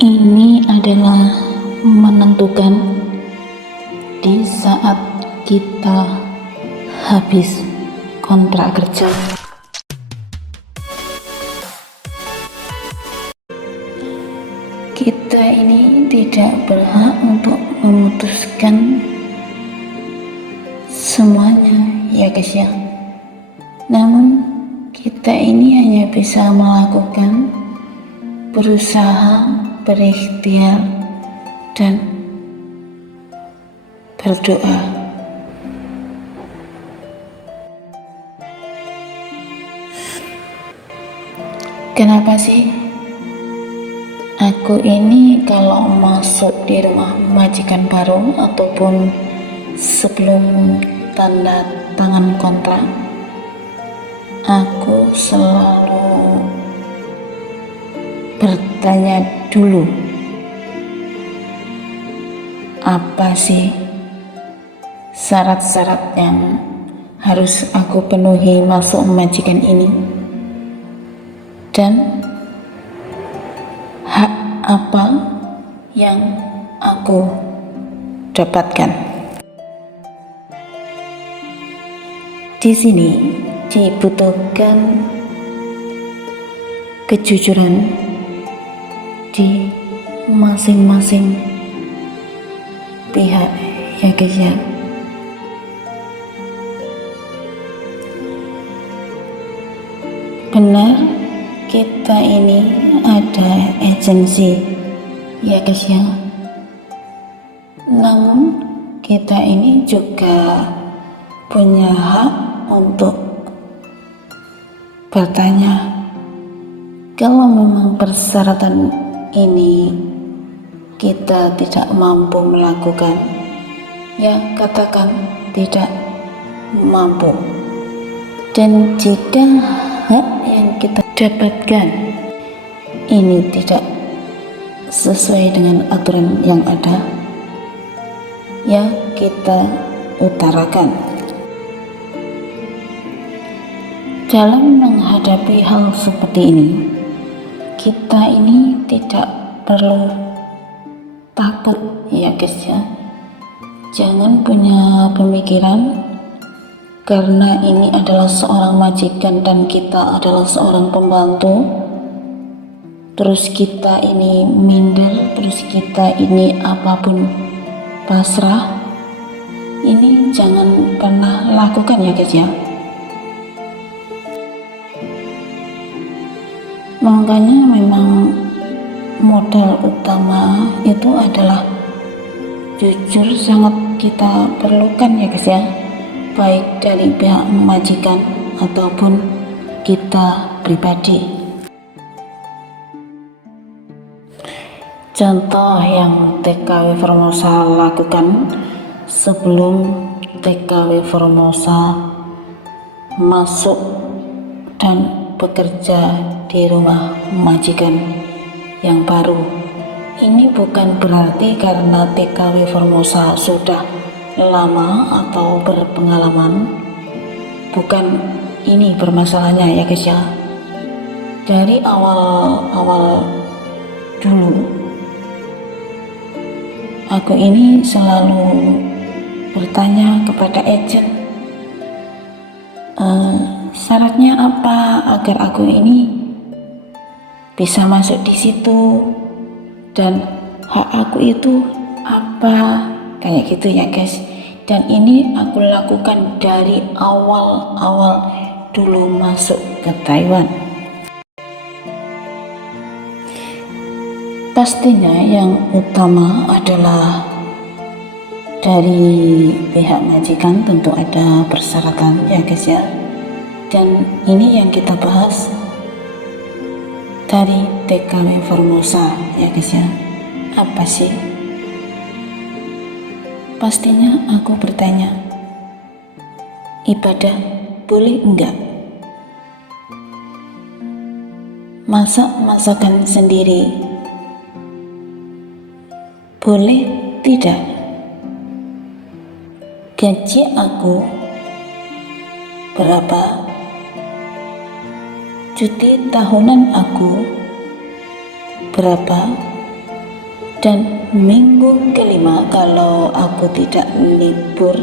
Ini adalah menentukan di saat kita habis kontrak kerja. Kita ini tidak berhak untuk memutuskan semuanya, ya guys ya. Namun kita ini hanya bisa melakukan, berusaha, berikhtiar, dan berdoa. Kenapa sih aku ini kalau masuk di rumah majikan baru ataupun sebelum tanda tangan kontrak, aku selalu bertanya dulu, apa sih syarat-syarat yang harus aku penuhi masuk majikan ini, dan hak apa yang aku dapatkan. Di sini dibutuhkan kejujuran di masing-masing pihak, ya guys ya. Benar, kita ini ada agensi, ya guys ya. Namun kita ini juga punya hak untuk bertanya, kalau memang persyaratan ini kita tidak mampu melakukan, ya katakan tidak mampu. Dan jika hak yang kita dapatkan ini tidak sesuai dengan aturan yang ada, ya kita utarakan. Dalam menghadapi hal seperti ini, kita ini tidak perlu takut, ya guys ya. Jangan punya pemikiran karena ini adalah seorang majikan dan kita adalah seorang pembantu, terus kita ini minder, terus kita ini apapun pasrah. Ini jangan pernah lakukan, ya guys ya. Makanya memang modal utama itu adalah jujur, sangat kita perlukan, ya guys ya, baik dari pihak majikan ataupun kita pribadi. Contoh yang TKW Formosa lakukan sebelum TKW Formosa masuk dan bekerja di rumah majikan yang baru. Ini bukan berarti karena TKW Formosa sudah lama atau berpengalaman, bukan ini permasalahannya, ya guys ya. Dari awal dulu aku ini selalu bertanya kepada agent, syaratnya apa agar aku ini bisa masuk di situ, dan hak aku itu apa, kayak gitu ya guys. Dan ini aku lakukan dari awal dulu masuk ke Taiwan. Pastinya yang utama adalah dari pihak majikan tentu ada persyaratan, ya guys ya. Dan ini yang kita bahas dari TKW Formosa, ya guys ya. Apa sih? Pastinya aku bertanya, ibadah boleh enggak? Masak-masakan sendiri boleh tidak? Gaji aku berapa? Cuti tahunan aku berapa? Dan minggu kelima kalau aku tidak libur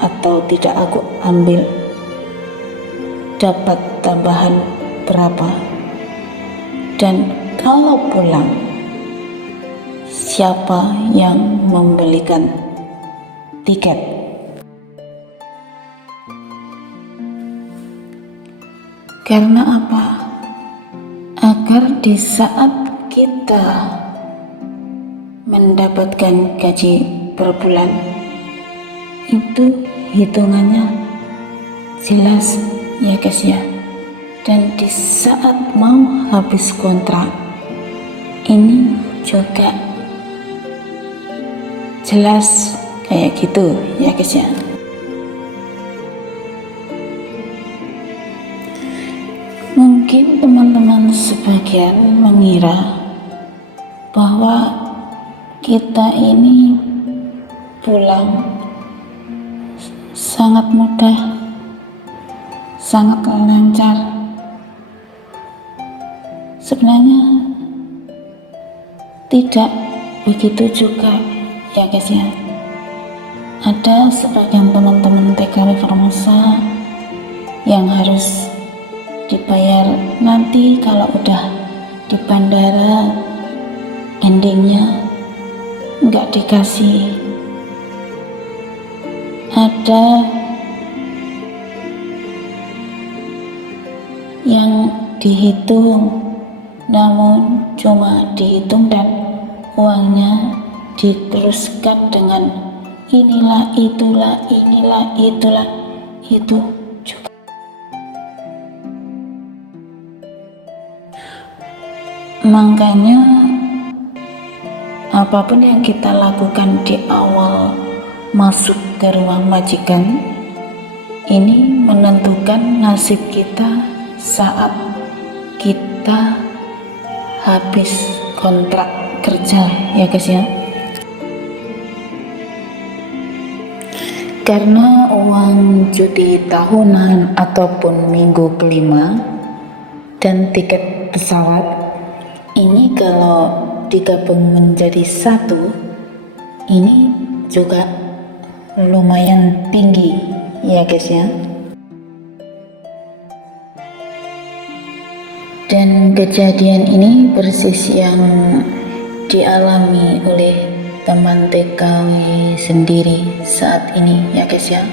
atau tidak aku ambil, dapat tambahan berapa. Dan kalau pulang, siapa yang membelikan tiket? Karena apa? Agar di saat kita mendapatkan gaji per bulan, itu hitungannya jelas ya guys ya. Dan di saat mau habis kontrak, ini juga jelas kayak gitu ya guys ya. Mungkin teman-teman sebagian mengira bahwa kita ini pulang sangat mudah, sangat lancar. Sebenarnya tidak begitu juga ya guys ya. Ada sebagian teman-teman TKW Formosa yang harus dibayar nanti kalau udah di bandara, endingnya nggak dikasih. Ada yang dihitung namun cuma dihitung dan uangnya diteruskan dengan inilah itulah itu juga. Makanya apapun yang kita lakukan di awal masuk ke rumah majikan, ini menentukan nasib kita saat kita habis kontrak kerja ya guys ya. Karena uang cuti tahunan ataupun minggu kelima dan tiket pesawat ini kalau digabung menjadi satu, ini juga lumayan tinggi ya guys ya. Dan kejadian ini persis yang dialami oleh teman TKW sendiri saat ini ya guys ya.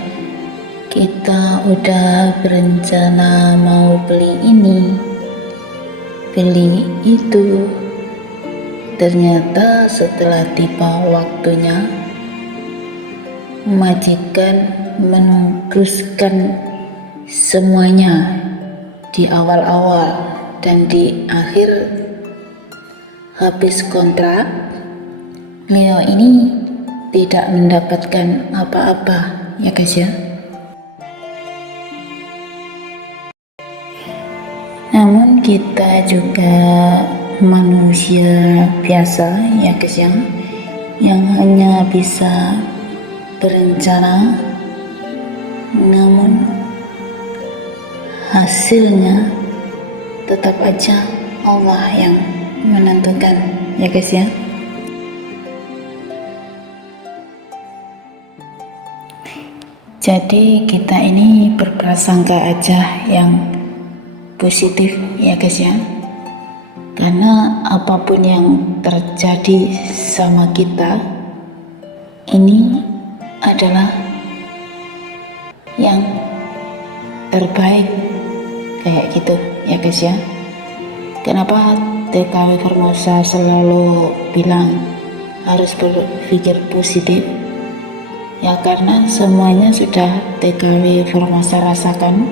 Kita udah berencana mau beli ini, beli itu, ternyata setelah tiba waktunya majikan meneruskan semuanya di awal-awal, dan di akhir habis kontrak beliau ini tidak mendapatkan apa-apa ya guys ya. Namun kita juga manusia biasa ya guys ya, yang hanya bisa berencana, namun hasilnya tetap aja Allah yang menentukan ya guys ya. Jadi kita ini berprasangka aja yang positif ya guys ya. Karena apapun yang terjadi sama kita, ini adalah yang terbaik kayak gitu ya guys ya. Kenapa TKW Formosa selalu bilang harus berpikir positif? Ya karena semuanya sudah TKW Formosa rasakan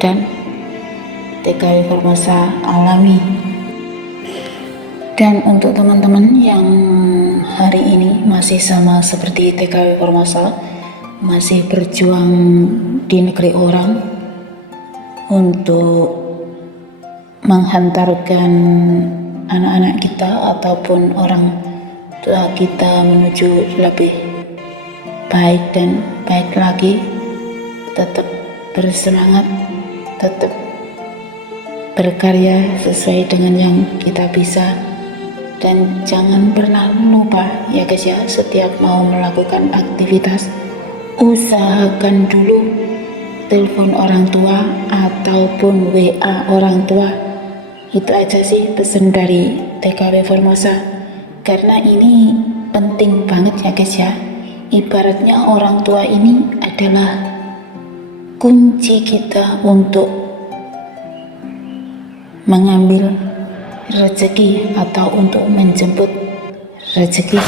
dan TKW Formosa alami. Dan untuk teman-teman yang hari ini masih sama seperti TKW Formosa, masih berjuang di negeri orang untuk menghantarkan anak-anak kita ataupun orang tua kita menuju lebih baik dan baik lagi, tetap bersemangat, tetap berkarya sesuai dengan yang kita bisa, Dan jangan pernah lupa ya guys ya, setiap mau melakukan aktivitas usahakan dulu telepon orang tua ataupun WA orang tua. Itu aja sih pesan dari TKW Formosa, karena ini penting banget ya guys ya. Ibaratnya orang tua ini adalah kunci kita untuk mengambil rezeki atau untuk menjemput rezeki.